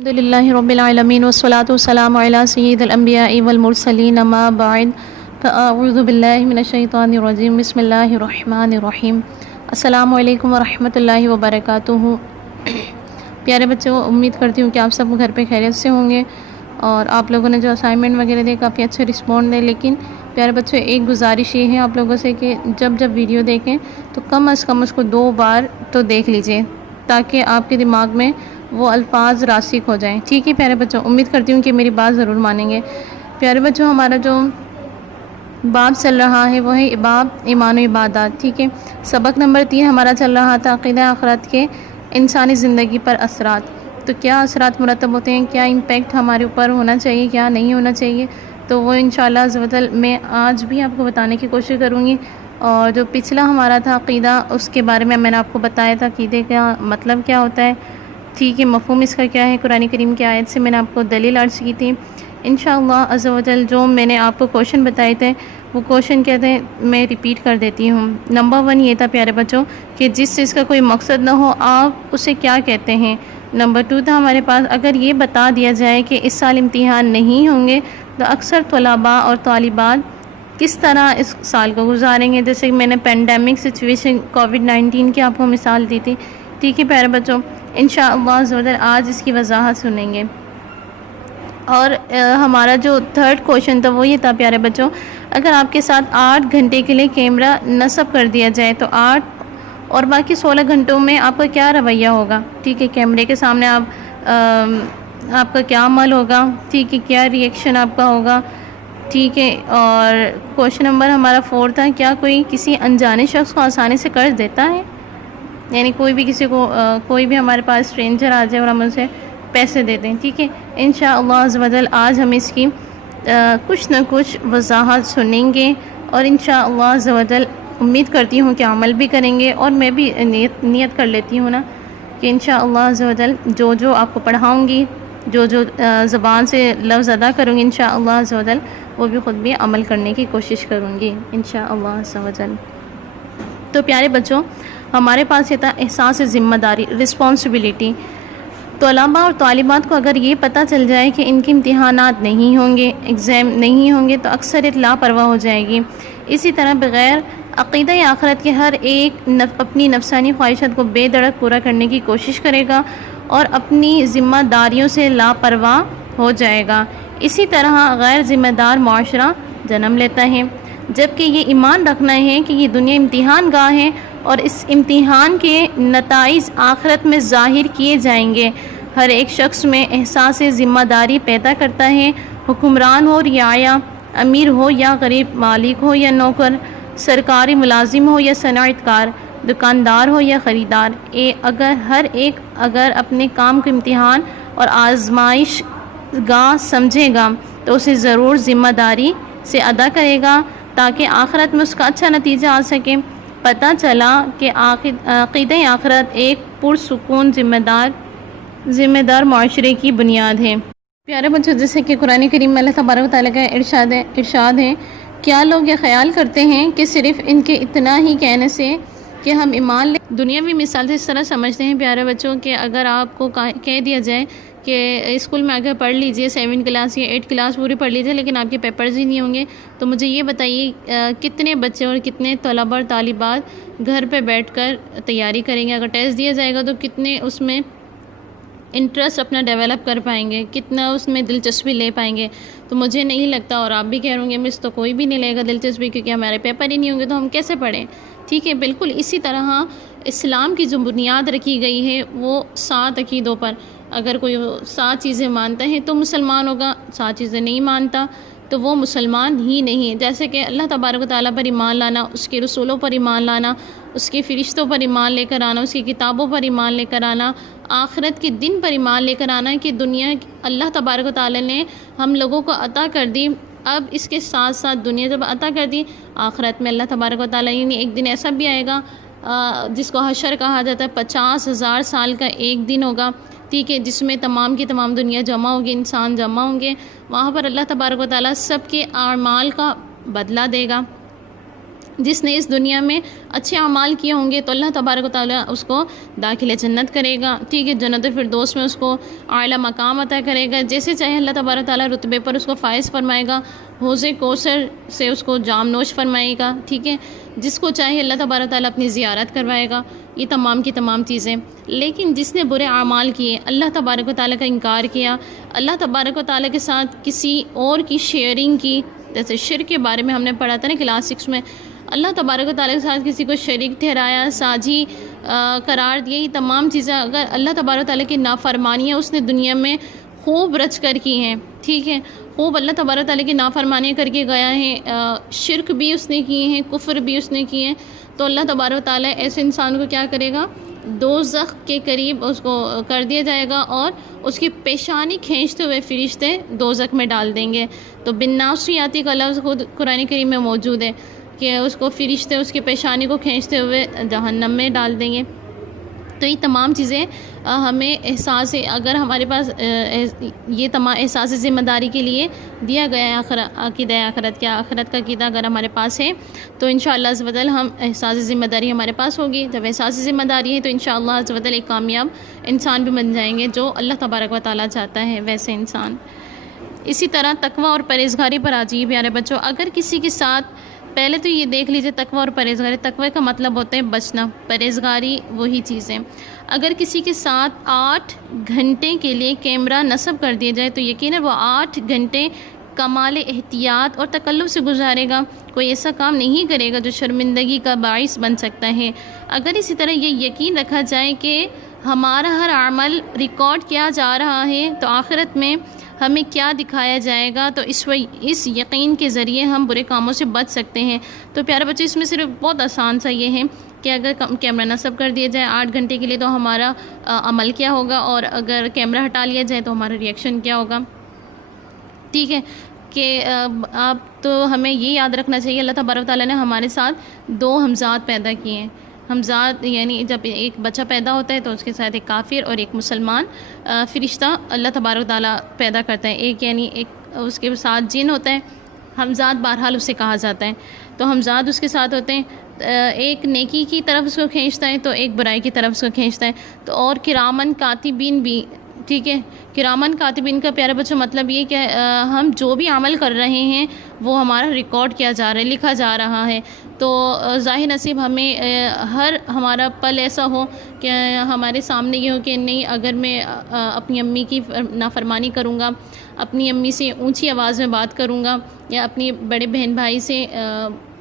الحمدللہ رب العالمین والصلاة والسلام علی سید الانبیاء والمرسلین اما بعد فاعوذ باللہ من الشیطان الرجیم بسم اللہ الرحمن الرحیم السلام علیکم ورحمۃ اللہ وبرکاتہ۔ پیارے بچوں، امید کرتی ہوں کہ آپ سب گھر پہ خیریت سے ہوں گے اور آپ لوگوں نے جو اسائنمنٹ وغیرہ دے کافی اچھے رسپونڈ دے۔ لیکن پیارے بچوں، ایک گزارش یہ ہے آپ لوگوں سے کہ جب ویڈیو دیکھیں تو کم از کم اس کو 2 بار تو دیکھ لیجئے تاکہ آپ کے دماغ میں وہ الفاظ راسخ ہو جائیں۔ ٹھیک ہے پیارے بچوں، امید کرتی ہوں کہ میری بات ضرور مانیں گے۔ پیارے بچوں، ہمارا جو باب چل رہا ہے وہ ہے باب ایمان و عبادات۔ ٹھیک ہے، سبق نمبر 3 ہمارا چل رہا تھا عقیدہ آخرت کے انسانی زندگی پر اثرات۔ تو کیا اثرات مرتب ہوتے ہیں، کیا امپیکٹ ہمارے اوپر ہونا چاہیے، کیا نہیں ہونا چاہیے، تو وہ انشاءاللہ عز و جل میں آج بھی آپ کو بتانے کی کوشش کروں گی۔ اور جو پچھلا ہمارا تھا عقیدہ، اس کے بارے میں نے آپ کو بتایا تھا عقیدے کا مطلب کیا ہوتا ہے، ٹھیک ہے، مفہوم اس کا کیا ہے، قرآن کریم کی آیت سے میں نے آپ کو دلیل عرض کی تھی۔ انشاءاللہ عز و جل جو میں نے آپ کو کوشچن بتائے تھے وہ کوشچن کہتے ہیں میں ریپیٹ کر دیتی ہوں۔ نمبر 1 یہ تھا پیارے بچوں کہ جس چیز کا کوئی مقصد نہ ہو آپ اسے کیا کہتے ہیں۔ نمبر 2 تھا ہمارے پاس اگر یہ بتا دیا جائے کہ اس سال امتحان نہیں ہوں گے تو اکثر طلباء اور طالبات کس طرح اس سال کو گزاریں گے، جیسے میں نے پینڈیمک سچویشن کووڈ-19 کی آپ کو مثال دی تھی۔ ٹھیک ہے پیارے بچوں، انشاءاللہ عز و جل آج اس کی وضاحت سنیں گے۔ اور ہمارا جو 3rd کوشچن تھا وہ یہ تھا پیارے بچوں، اگر آپ کے ساتھ 8 گھنٹے کے لیے کیمرہ نصب کر دیا جائے تو 8 اور باقی 16 گھنٹوں میں آپ کا کیا رویہ ہوگا۔ ٹھیک ہے، کیمرے کے سامنے آپ کا کیا عمل ہوگا، ٹھیک ہے، کیا ریئیکشن آپ کا ہوگا۔ ٹھیک ہے، اور کوشچن نمبر ہمارا 4 تھا کیا کوئی کسی انجانے شخص کو آسانی سے قرض دیتا ہے، یعنی کوئی بھی کسی کو کوئی بھی ہمارے پاس اسٹرینجر آ جائے اور ہم اسے پیسے دے دیں۔ ٹھیک ہے، انشاءاللہ عز و جل آج ہم اس کی کچھ نہ کچھ وضاحت سنیں گے اور انشاءاللہ عز و جل امید کرتی ہوں کہ عمل بھی کریں گے، اور میں بھی نیت کر لیتی ہوں نا کہ انشاءاللہ عز و جل جو آپ کو پڑھاؤں گی، جو زبان سے لفظ ادا کروں گی انشاءاللہ عز و جل وہ بھی خود بھی عمل کرنے کی کوشش کروں گی انشاءاللہ عز و جل۔ تو پیارے بچوں، ہمارے پاس یہ تھا احساس ذمہ داری، رسپانسبلٹی۔ طلباء اور طالبات کو اگر یہ پتہ چل جائے کہ ان کے امتحانات نہیں ہوں گے، ایگزام نہیں ہوں گے تو اکثریت لاپرواہ ہو جائے گی۔ اسی طرح بغیر عقیدہ آخرت کے ہر ایک اپنی نفسانی خواہشات کو بے دڑک پورا کرنے کی کوشش کرے گا اور اپنی ذمہ داریوں سے لاپرواہ ہو جائے گا۔ اسی طرح غیر ذمہ دار معاشرہ جنم لیتا ہے، جبکہ یہ ایمان رکھنا ہے کہ یہ دنیا امتحان گاہ ہے اور اس امتحان کے نتائج آخرت میں ظاہر کیے جائیں گے۔ ہر ایک شخص میں احساس ذمہ داری پیدا کرتا ہے، حکمران ہو رعایا، امیر ہو یا غریب، مالک ہو یا نوکر، سرکاری ملازم ہو یا صنعت کار، دکاندار ہو یا خریدار۔ ہر ایک اگر اپنے کام کو امتحان اور آزمائش گاہ سمجھے گا تو اسے ضرور ذمہ داری سے ادا کرے گا تاکہ آخرت میں اس کا اچھا نتیجہ آ سکے۔ پتہ چلا کہ عقیدہ آخرت ایک پرسکون ذمہ دار معاشرے کی بنیاد ہے۔ پیارے بچوں، جیسے کہ قرآن کریم میں اللہ تبارک و تعالیٰ کا ارشاد ہے، کیا لوگ یہ خیال کرتے ہیں کہ صرف ان کے اتنا ہی کہنے سے کہ ہم ایمان لیں۔ دنیاوی مثال سے اس طرح سمجھتے ہیں پیارے بچوں کہ اگر آپ کو کہہ دیا جائے کہ اسکول میں آگے پڑھ لیجئے 7 کلاس یا 8 کلاس پوری پڑھ لیجئے لیکن آپ کے پیپرز ہی نہیں ہوں گے، تو مجھے یہ بتائیے کتنے بچے اور کتنے طلباء اور طالبات گھر پہ بیٹھ کر تیاری کریں گے۔ اگر ٹیسٹ دیا جائے گا تو کتنے اس میں انٹرسٹ اپنا ڈیولپ کر پائیں گے، کتنا اس میں دلچسپی لے پائیں گے۔ تو مجھے نہیں لگتا، اور آپ بھی کہہ رہے ہوں گے مس تو کوئی بھی نہیں لے گا دلچسپی کیونکہ ہمارے پیپر ہی نہیں ہوں گے تو ہم کیسے پڑھیں۔ ٹھیک ہے، بالکل اسی طرح اسلام کی جو بنیاد رکھی گئی ہے وہ 7 عقیدوں پر۔ اگر کوئی 7 چیزیں مانتا ہے تو مسلمان ہوگا، 7 چیزیں نہیں مانتا تو وہ مسلمان ہی نہیں ہے۔ جیسے کہ اللہ تبارک و تعالیٰ پر ایمان لانا، اس کے رسولوں پر ایمان لانا، اس کے فرشتوں پر ایمان لے کر آنا، اس کی کتابوں پر ایمان لے کر آنا، آخرت کے دن پر ایمان لے کر آنا کہ دنیا اللہ تبارک و تعالیٰ نے ہم لوگوں کو عطا کر دی، اب اس کے ساتھ ساتھ دنیا جب عطا کر دی، آخرت میں اللہ تبارک و تعالیٰ یعنی ایک دن ایسا بھی آئے گا جس کو حشر کہا جاتا ہے، 50,000 سال کا ایک دن ہوگا، ٹھیک ہے، جس میں تمام کی تمام دنیا جمع ہوگی، انسان جمع ہوں گے، وہاں پر اللہ تبارک و تعالیٰ سب کے اعمال کا بدلہ دے گا۔ جس نے اس دنیا میں اچھے اعمال کیے ہوں گے تو اللہ تبارک و تعالیٰ اس کو داخل جنت کرے گا، ٹھیک ہے، جنت الفردوس میں اس کو اعلیٰ مقام عطا کرے گا، جیسے چاہے اللہ تبارک و تعالیٰ رتبے پر اس کو فائز فرمائے گا، حوض کوثر سے اس کو جام نوش فرمائے گا، ٹھیک ہے، جس کو چاہے اللہ تبارک و تعالیٰ اپنی زیارت کروائے گا، یہ تمام کی تمام چیزیں۔ لیکن جس نے برے اعمال کیے، اللہ تبارک و تعالیٰ کا انکار کیا، اللہ تبارک و تعالیٰ کے ساتھ کسی اور کی شیئرنگ کی، جیسے شرک کے بارے میں ہم نے پڑھا تھا نا کلاس 6 میں، اللہ تبارک و تعالیٰ کے ساتھ کسی کو شریک ٹھہرایا، ساجی قرار دیا، یہ تمام چیزیں اگر اللہ تبارک و تعالیٰ کی نافرمانیاں اس نے دنیا میں خوب رچ کر کی ہیں، ٹھیک ہے، خوب اللہ تبارک و تعالیٰ کی نافرمانیاں کر کے گیا ہے، شرک بھی اس نے کیے ہیں، کفر بھی اس نے کیے ہیں، تو اللہ تبارک و تعالیٰ ایسے انسان کو کیا کرے گا، دوزخ کے قریب اس کو کر دیا جائے گا اور اس کی پیشانی کھینچتے ہوئے فرشتے دوزخ میں ڈال دیں گے۔ تو بالناصیاتی کا لفظ خود قرآن کریم میں موجود ہے کہ اس کو فرشتے اس کی پیشانی کو کھینچتے ہوئے جہنم میں ڈال دیں گے۔ تو یہ تمام چیزیں ہمیں احساس، اگر ہمارے پاس یہ تمام احساس ذمہ داری کے لیے دیا گیا ہے، عقیدہ آخرت کیا، آخرت کا عقیدہ اگر ہمارے پاس ہے تو انشاءاللہ عز و جل ہم احساس ذمہ داری ہمارے پاس ہوگی۔ جب احساس ذمہ داری ہے تو انشاءاللہ عز و جل ایک کامیاب انسان بھی بن جائیں گے، جو اللہ تبارک و تعالیٰ چاہتا ہے ویسے انسان۔ اسی طرح تقوی اور پرہیزگاری پر آ جائیے پیارے بچوں۔ اگر کسی کے ساتھ، پہلے تو یہ دیکھ لیجئے تقوی اور پرہیزگاری، تقوی کا مطلب ہوتا ہے بچنا، پرہیزگاری وہی چیز ہے۔ اگر کسی کے ساتھ 8 گھنٹے کے لیے کیمرہ نصب کر دیا جائے تو یقیناً وہ 8 گھنٹے کمال احتیاط اور تکلف سے گزارے گا، کوئی ایسا کام نہیں کرے گا جو شرمندگی کا باعث بن سکتا ہے۔ اگر اسی طرح یہ یقین رکھا جائے کہ ہمارا ہر عمل ریکارڈ کیا جا رہا ہے تو آخرت میں ہمیں کیا دکھایا جائے گا، تو اس یقین کے ذریعے ہم برے کاموں سے بچ سکتے ہیں۔ تو پیارے بچے، اس میں صرف بہت آسان سا یہ ہے کہ اگر کیمرہ نصب کر دیا جائے 8 گھنٹے کے لیے تو ہمارا عمل کیا ہوگا، اور اگر کیمرہ ہٹا لیا جائے تو ہمارا ریئیکشن کیا ہوگا، ٹھیک ہے۔ کہ آپ تو ہمیں یہ یاد رکھنا چاہیے اللہ تبارک و تعالیٰ نے ہمارے ساتھ 2 ہمزاد پیدا کیے ہیں۔ ہمزاد یعنی جب ایک بچہ پیدا ہوتا ہے تو اس کے ساتھ ایک کافر اور ایک مسلمان فرشتہ اللہ تبارک و تعالیٰ پیدا کرتا ہے، ایک یعنی ایک اس کے ساتھ جن ہوتا ہے، ہمزاد بہرحال اسے کہا جاتا ہے۔ تو ہمزاد اس کے ساتھ ہوتے ہیں، ایک نیکی کی طرف اس کو کھینچتا ہے تو ایک برائی کی طرف اس کو کھینچتا ہے۔ تو اور کرامن کاتبین بھی، ٹھیک ہے، کرامن کاتبین کا پیارے بچوں مطلب یہ کہ ہم جو بھی عمل کر رہے ہیں وہ ہمارا ریکارڈ کیا جا رہا ہے، لکھا جا رہا ہے۔ تو ظاہر نصیب ہمیں ہر ہمارا پل ایسا ہو کہ ہمارے سامنے یہ ہو کہ نہیں، اگر میں اپنی امی کی نافرمانی کروں گا، اپنی امی سے اونچی آواز میں بات کروں گا، یا اپنی بڑے بہن بھائی سے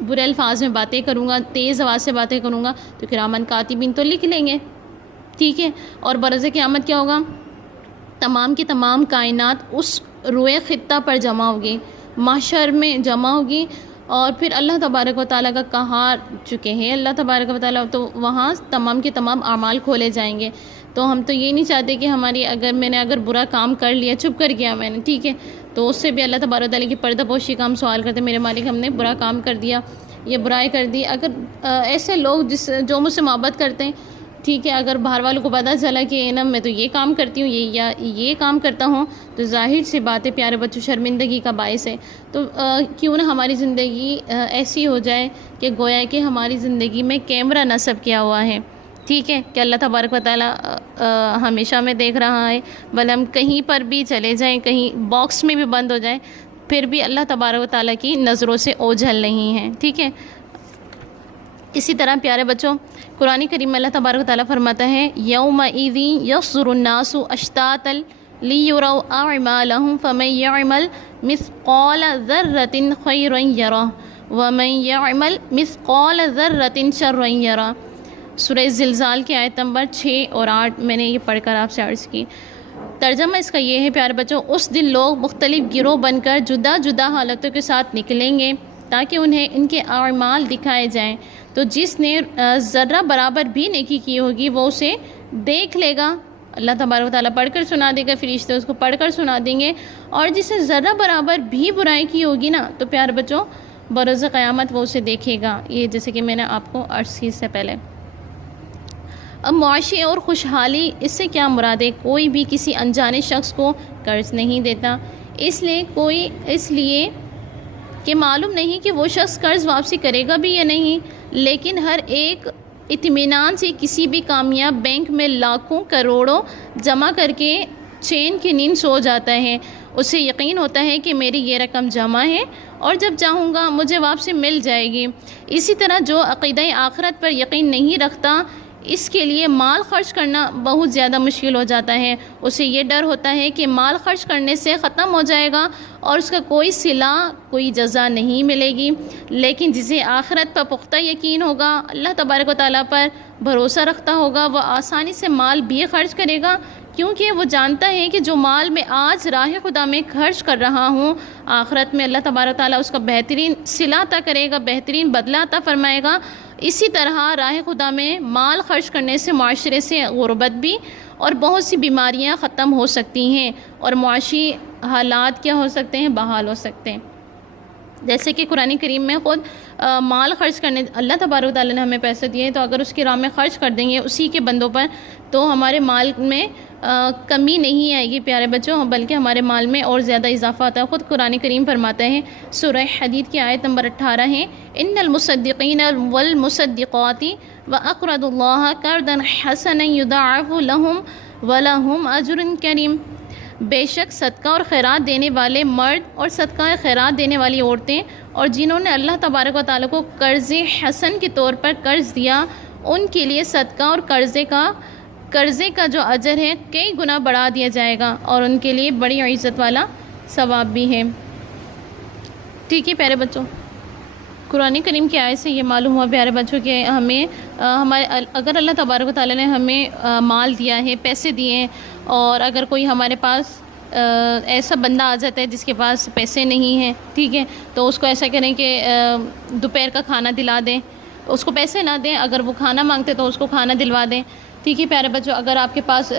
برے الفاظ میں باتیں کروں گا، تیز آواز سے باتیں کروں گا، تو کرامن کاتبین تو لکھ لیں گے، ٹھیک ہے۔ اور بروز قیامت کیا ہوگا، تمام کی تمام کائنات اس روئے خطہ پر جمع ہوگی، محشر میں جمع ہوگی، اور پھر اللہ تبارک و تعالیٰ کا کہا چکے ہیں اللہ تبارک و تعالیٰ، تو وہاں تمام کے تمام اعمال کھولے جائیں گے۔ تو ہم تو یہ نہیں چاہتے کہ ہماری میں نے اگر برا کام کر لیا، چھپ کر کیا میں نے، ٹھیک ہے، تو اس سے بھی اللہ تبارک و تعالیٰ کی پردہ پوشی کا ہم سوال کرتے ہیں، میرے مالک ہم نے برا کام کر دیا، یہ برائی کر دی۔ اگر ایسے لوگ جو مجھ سے محبت کرتے ہیں، ٹھیک ہے، اگر باہر والوں کو پتہ چلا کہ نا میں تو یہ کام کرتی ہوں، یہ کام کرتا ہوں، تو ظاہر سی بات ہے پیارے بچوں شرمندگی کا باعث ہے۔ تو کیوں نہ ہماری زندگی ایسی ہو جائے کہ گویا کہ ہماری زندگی میں کیمرہ نصب کیا ہوا ہے، ٹھیک ہے، کہ اللہ تبارک و تعالیٰ ہمیشہ میں دیکھ رہا ہے، بھلے ہم کہیں پر بھی چلے جائیں، کہیں باکس میں بھی بند ہو جائیں، پھر بھی اللہ تبارک و تعالیٰ کی نظروں سے اوجھل نہیں ہے، ٹھیک ہے۔ اسی طرح پیارے بچوں قرآن کریم میں اللہ تبارک و تعالیٰ فرماتا ہے یومئذ یصدر الناس اشتاتا لیروا اعمالهم فمن يعمل مثقال ذرة خیرا یرہ ومن يعمل مثقال ذرة شرا یرہ۔ سورہ زلزال کی آیت نمبر 6 اور 8 میں نے یہ پڑھ کر آپ سے عرض کی۔ ترجمہ اس کا یہ ہے پیارے بچوں، اس دن لوگ مختلف گروہ بن کر جدا جدا حالتوں کے ساتھ نکلیں گے تاکہ انہیں ان کے اعمال دکھائے جائیں، تو جس نے ذرہ برابر بھی نیکی کی ہوگی وہ اسے دیکھ لے گا، اللہ تبارک و تعالیٰ پڑھ کر سنا دے گا، فرشتے اس کو پڑھ کر سنا دیں گے، اور جس نے ذرہ برابر بھی برائی کی ہوگی نا، تو پیارے بچوں بروز قیامت وہ اسے دیکھے گا۔ یہ جیسے کہ میں نے آپ کو عرض کی سے پہلے۔ اب معاشی اور خوشحالی، اس سے کیا مراد ہے؟ کوئی بھی کسی انجانے شخص کو قرض نہیں دیتا، اس لیے کہ معلوم نہیں کہ وہ شخص قرض واپسی کرے گا بھی یا نہیں، لیکن ہر ایک اطمینان سے کسی بھی کامیاب بینک میں لاکھوں کروڑوں جمع کر کے چین کی نیند سو جاتا ہے۔ اسے یقین ہوتا ہے کہ میری یہ رقم جمع ہے اور جب چاہوں گا مجھے واپسی مل جائے گی۔ اسی طرح جو عقیدہ آخرت پر یقین نہیں رکھتا، اس کے لیے مال خرچ کرنا بہت زیادہ مشکل ہو جاتا ہے۔ اسے یہ ڈر ہوتا ہے کہ مال خرچ کرنے سے ختم ہو جائے گا اور اس کا کوئی صلہ، کوئی جزا نہیں ملے گی۔ لیکن جسے آخرت پر پختہ یقین ہوگا، اللہ تبارک و تعالیٰ پر بھروسہ رکھتا ہوگا، وہ آسانی سے مال بھی خرچ کرے گا، کیونکہ وہ جانتا ہے کہ جو مال میں آج راہ خدا میں خرچ کر رہا ہوں، آخرت میں اللہ تبارک و تعالیٰ اس کا بہترین صلہ عطا کرے گا، بہترین بدلہ عطا فرمائے گا۔ اسی طرح راہ خدا میں مال خرچ کرنے سے معاشرے سے غربت بھی اور بہت سی بیماریاں ختم ہو سکتی ہیں اور معاشی حالات کیا ہو سکتے ہیں، بحال ہو سکتے ہیں۔ جیسے کہ قرآن کریم میں خود مال خرچ کرنے، اللہ تبارک و تعالیٰ نے ہمیں پیسے دیے تو اگر اس کی راہ میں خرچ کر دیں گے اسی کے بندوں پر، تو ہمارے مال میں کمی نہیں آئے گی پیارے بچوں، بلکہ ہمارے مال میں اور زیادہ اضافہ ہوتا ہے۔ خود قرآن کریم فرماتا ہے، سورہ حدید کی آیت نمبر 18 ہے، ان المصدقین والمصدقات واقرضوا اللہ قرضا حسنا یضاعف لهم ولهم اجر کریم۔ بے شک صدقہ اور خیرات دینے والے مرد اور صدقہ خیرات دینے والی عورتیں اور جنہوں نے اللہ تبارک و تعالیٰ کو قرض حسن کے طور پر قرض دیا، ان کے لیے صدقہ اور قرضے کا جو اجر ہے کئی گنا بڑھا دیا جائے گا اور ان کے لیے بڑی عزت والا ثواب بھی ہے۔ ٹھیک ہے پیارے بچوں، قرآن کریم کی آیت سے یہ معلوم ہوا پیارے بچوں کہ ہمیں اگر اللہ تبارک و تعالیٰ نے ہمیں مال دیا ہے، پیسے دیے ہیں، اور اگر کوئی ہمارے پاس ایسا بندہ آ جاتا ہے جس کے پاس پیسے نہیں ہیں، ٹھیک ہے، تو اس کو ایسا کریں کہ دوپہر کا کھانا دلا دیں، اس کو پیسے نہ دیں، اگر وہ کھانا مانگتے تو اس کو کھانا دلوا دیں۔ ٹھیک ہے پیارے بچوں، اگر آپ کے پاس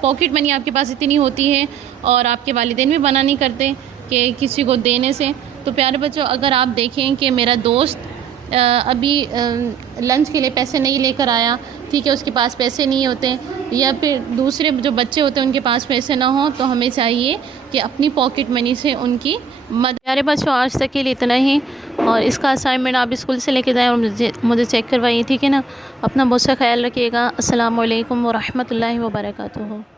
پاکٹ منی آپ کے پاس اتنی ہوتی ہے اور آپ کے والدین بھی منع نہیں کرتے کہ کسی کو دینے سے، تو پیارے بچوں اگر آپ دیکھیں کہ میرا دوست ابھی لنچ کے لیے پیسے نہیں لے کر آیا، ٹھیک ہے، اس کے پاس پیسے نہیں ہوتے، یا پھر دوسرے جو بچے ہوتے ہیں ان کے پاس پیسے نہ ہوں، تو ہمیں چاہیے کہ اپنی پاکٹ منی سے ان کی مدد۔ پیارے بچوں آج تک کے لیے اتنا ہی، اور اس کا اسائنمنٹ آپ اسکول سے لے کے جائیں اور مجھے چیک کروائیے، ٹھیک ہے نا۔ اپنا بہت سا خیال رکھیے گا۔ السلام علیکم ورحمۃ اللہ وبرکاتہ۔